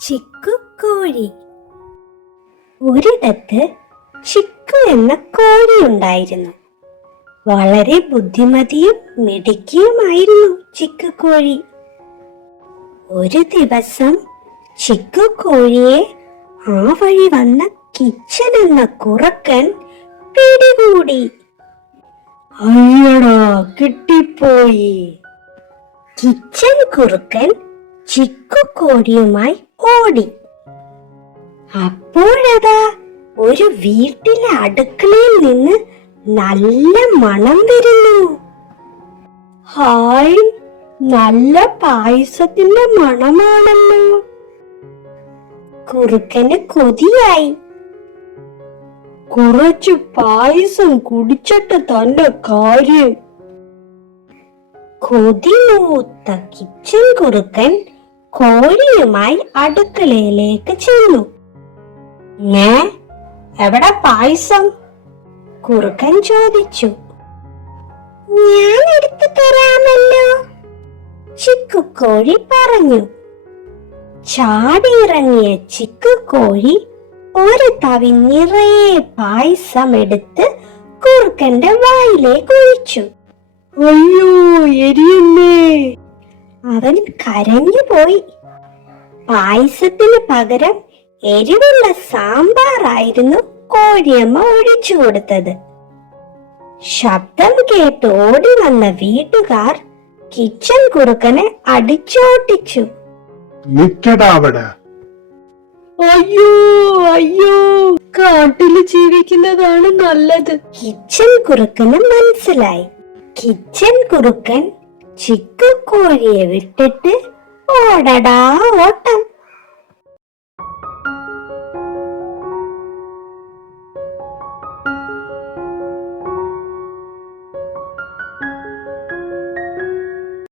ചിക്കുക്കോഴി. ഒരിടത്ത് ചിക്കു എന്ന കോഴി ഉണ്ടായിരുന്നു. വളരെ ബുദ്ധിമതിയും മിടുക്കിയുമായിരുന്നു ചിക്കുക്കോഴി. ഒരു ദിവസം ചിക്കുക്കോഴിയെ ആ വഴി വന്ന കിച്ചൻ എന്ന കുറക്കൻ പിടികൂടി. അയ്യടാ കിട്ടിപ്പോയി. കിച്ചൻ കുറുക്കൻ ചിക്കുക്കോഴിയുമായി ഓടി അപ്പോഴതാ ഒരു വീട്ടിലെ അടുക്കളയിൽ നിന്ന് നല്ല മണം വരുന്നു. ഹായ് നല്ല പായസത്തിന്റെ മണമാണല്ലോ. കുറുക്കന് കൊതിയായി. കുറച്ച് പായസം കുടിച്ചിട്ട് തന്റെ കാര്യം. കൊതി മൂത്ത കിച്ചൻ കുറുക്കൻ കോഴിയുമായി അടുക്കളയിലേക്ക് ചെന്നു. ഞാൻ എവിടെ പായസം? കുറുക്കൻ ചോദിച്ചു. ഞാൻ എടുത്തു തരാമല്ലോ ചിക്കുക്കോഴി പറഞ്ഞു. ചാടിയിറങ്ങിയ ചിക്കുക്കോഴി ഒരു തവി നിറയെ പായസം എടുത്ത് കുറുക്കന്റെ വായിലേക്ക് ഒഴിച്ചു. അയ്യോ എരിയല്ലേ അവൻ കരഞ്ഞു പോയി. പായസത്തിന് പകരം എരിവുള്ള സാമ്പാറായിരുന്നു കോഴിയമ്മ ഒഴിച്ചു കൊടുത്തത്. ശബ്ദം കേട്ട് ഓടി വന്ന വീട്ടുകാർ കിച്ചൻ കുറുക്കനെ അടിച്ചോട്ടിച്ചു. നിക്കടാ അവിടെ. അയ്യോ അയ്യോ കാട്ടിൽ ജീവിക്കുന്നതാണ് നല്ലത്. കിച്ചൻ കുറുക്കന് മനസ്സിലായി. കിച്ചൻ കുറുക്കൻ சிக்கு கோழியை விட்டுட்டு ஓடடா ஓட்ட